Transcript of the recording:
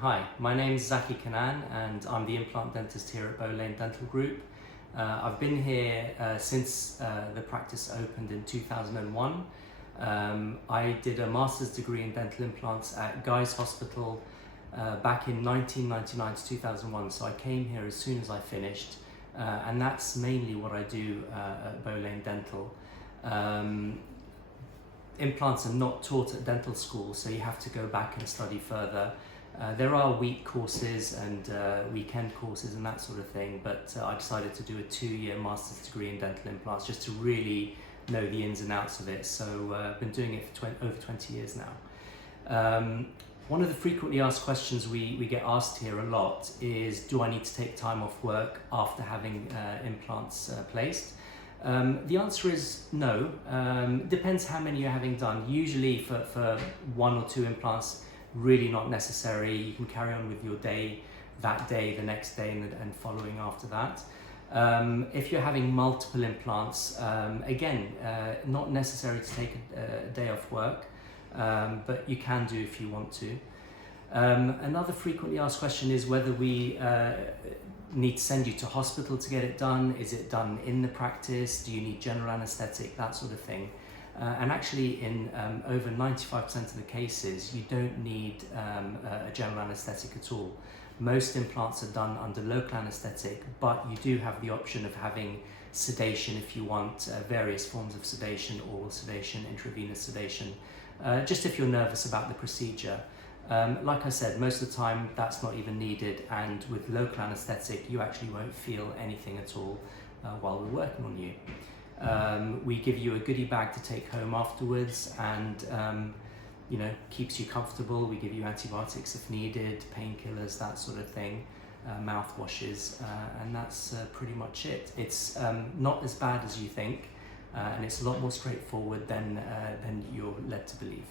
Hi, my name is Zaki Kanan and I'm the implant dentist here at Bow Lane Dental Group. I've been here since the practice opened in 2001. I did a master's degree in dental implants at Guy's Hospital back in 1999 to 2001, so I came here as soon as I finished, and that's mainly what I do at Bow Lane Dental. Implants are not taught at dental school, so you have to go back and study further. There are week courses and weekend courses and that sort of thing, but I decided to do a 2-year master's degree in dental implants just to really know the ins and outs of it. So I've been doing it for over 20 years now. One of the frequently asked questions we get asked here a lot is, do I need to take time off work after having implants placed? The answer is no. Depends how many you're having done. Usually for 1 or 2 implants, really not necessary. You can carry on with your day that day, the next day, and following after that. If you're having multiple implants, again, not necessary to take a day off work, but you can do if you want to. Another frequently asked question is whether we need to send you to hospital to get it done. Is it done in the practice? Do you need general anesthetic? That sort of thing. And actually in over 95% of the cases, you don't need a general anesthetic at all. Most implants are done under local anesthetic, but you do have the option of having sedation if you want, various forms of sedation, oral sedation, intravenous sedation, just if you're nervous about the procedure. Like I said, most of the time that's not even needed, and with local anesthetic you actually won't feel anything at all while we're working on you. We give you a goodie bag to take home afterwards, and keeps you comfortable. We give you antibiotics if needed, painkillers, that sort of thing, mouthwashes, and that's pretty much it. It's not as bad as you think, and it's a lot more straightforward than you're led to believe.